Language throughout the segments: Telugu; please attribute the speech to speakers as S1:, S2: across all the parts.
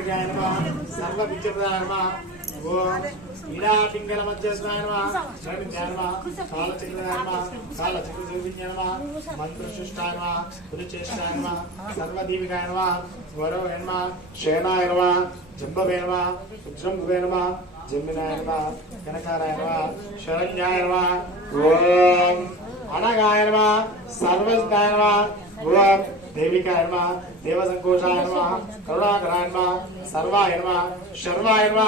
S1: మహాద్రిగాయ నమ సర్వ విద్యప్రదాయ నమ ఓం ఈడాపింగళ మధ్యస్వాయ నమ శరణ్యాయ నమ కాలచక్రాయ నమ కాలచక్రజోగిన్య నమ మంత్రశిష్టాయ నమ పురుచేష్టాయ నమ సర్వదీపికాయ నమ గౌరవాయ నమ శయనాయ నమ జంబవే నమ ఉజ్రంభవే నమ జమ్మినాయ నమ కనకారాయ నమ శరణ్యాయ నమ ఓం అనగాయ నమ సర్వజ్ఞాయ నమ ఓం దేవికాయ నమ దేవసంకోషాయ నమ కరుణాకరాయ నమ సర్వాయ నమ శర్వాయ నమ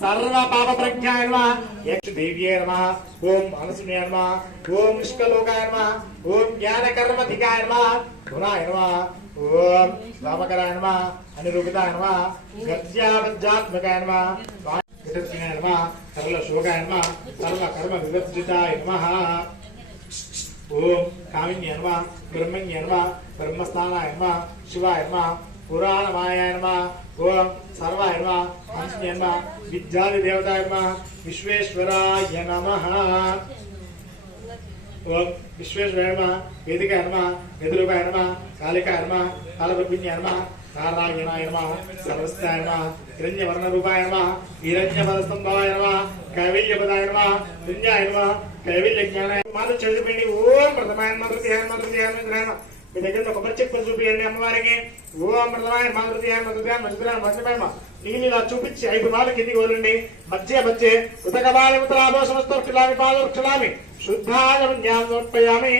S1: సర్వ పాప ప్రజ్ఞాయ నమ యక్ష దేవ్యే నమ ఓం అనసునే నమ ఓం నిష్కలోకాయ నమ ఓం జ్ఞాన కర్మధికాయ నమ గుణాయ నమ ఓం రామకరాయ నమ అనిరూపితాయ నమ గద్యావజ్జాత్మకాయ నమ విదర్శనాయ నమ సరళ శోకాయ నమ సర్వ కర్మ వివర్జితాయ నమ ఓం కామిన్య నమ బ్రహ్మణ్య నమ బ్రహ్మస్థానాయ నమ శివాయ నమ పురాణమాయ నమ ఓం సర్వాయ నమ హంస్య నమ విద్యాది దేవతాయ నమ విశ్వేశ్వరాయ నమ ఓం విశ్వేశ్వరాయ నమ వేదికాయ నమ ఎదురుగాయ నమ కాళికాయ నమ కాలబ్రహ్మణ్య నమ నారాయణాయ నమ సర్వస్థాయ నమ హిరణ్యవర్ణ రూపాయ నమ హిరణ్యపదస్తంభాయ నమ కైవల్యపదాయ నమ పుణ్యాయ నమ కైవల్య జ్ఞానాయ మాత్రం చదివిపోయింది ఓం ప్రథమాయన మాతృ ధ్యాన మాతృ ధ్యాన గ్రహణ మీ దగ్గర ఒక కొబ్బరి చెక్కులు చూపించండి అమ్మవారికి. ఓం ప్రథమాయన మాతృ ధ్యాన మాతృ ధ్యాన మధ్య మధ్యమేమ. నీళ్ళు ఇలా చూపించి ఐదు మార్లు కిందికి వదలండి. మధ్య మధ్య ఉతకబాలి ఉత్తరాభో సమస్తోక్షలామి పాదోక్షలామి శుద్ధాయం జ్ఞానోత్పయామి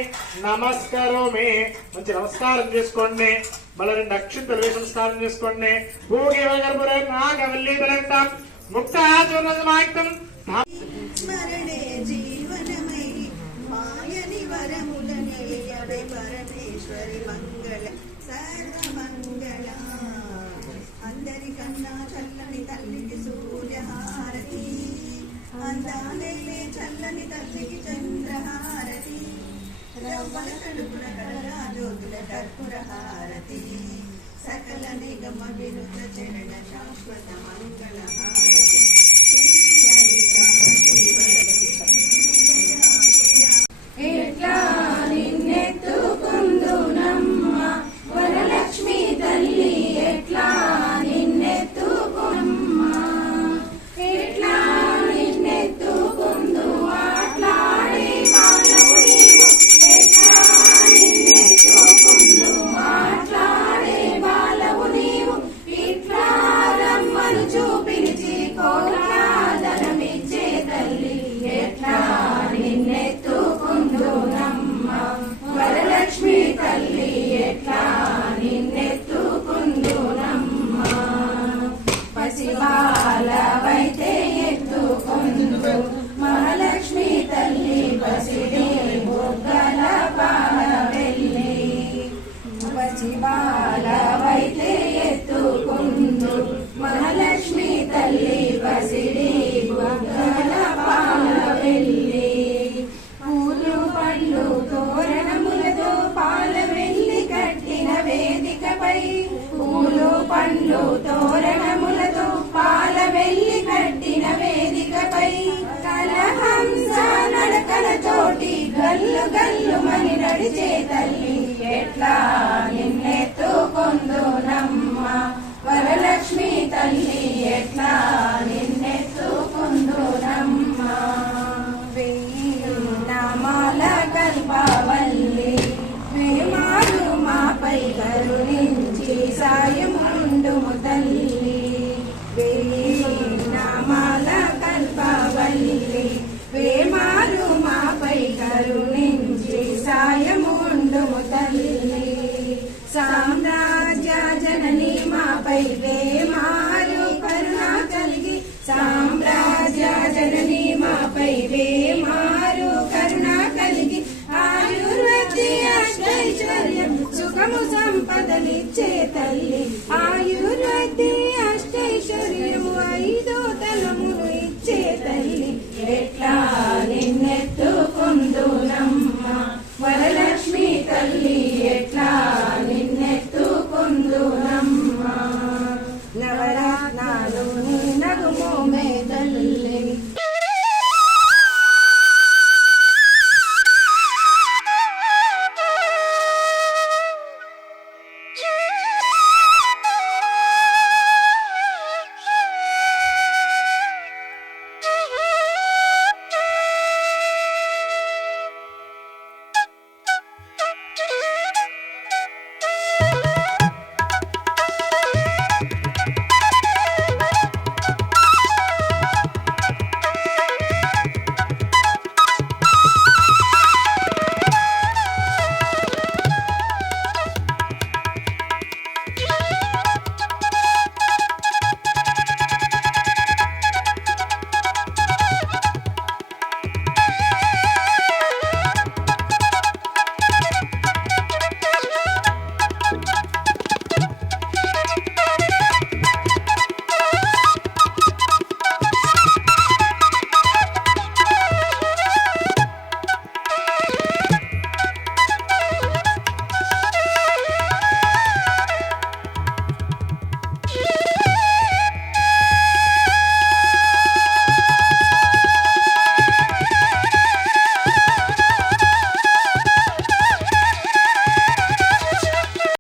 S1: నమస్కారమే. మంచి నమస్కారం చేసుకోండి. మళ్ళీ రెండు అక్షింతలు వేసి చేసుకోండి. భూగి వగర్భురే నాగవల్లి బలంటాం ముక్తాచూర్ణమాయుక్తం
S2: వరములనే అదే పరమేశ్వరి మంగళ సర్వమంగళ. అందరికన్నా చల్లని తల్లికి సూర్యహారతి. అందాలే చల్లని తల్లికి చంద్రహారతి. రవ్వల కడుపుల కడరా జ్యోతుల కర్పూర సకల నిగమ వినుత చరణ శాశ్వత మంగళ
S3: రమ్మను చూపించి కోట్లాదనమిచ్చే తల్లి ఎట్లా నిన్నెత్తుకుందు నమ్మ వరలక్ష్మి తల్లి ఎట్లా నిన్నెత్తుకుందు నమ్మ పసిబాలవైతే ఎత్తుకుందు. మహాలక్ష్మి తల్లి పసిడి పాల వెళ్ళి పసిబా పండ్లు తోరణములతో పాల వెళ్ళి కట్టిన వేదికపై పూలు పండ్లు తోరణములతో పాల వెళ్ళి కట్టిన వేదికపై కలహంస నడకల తోటి గల్లు గల్లు మని నడిచే తల్లి Baby.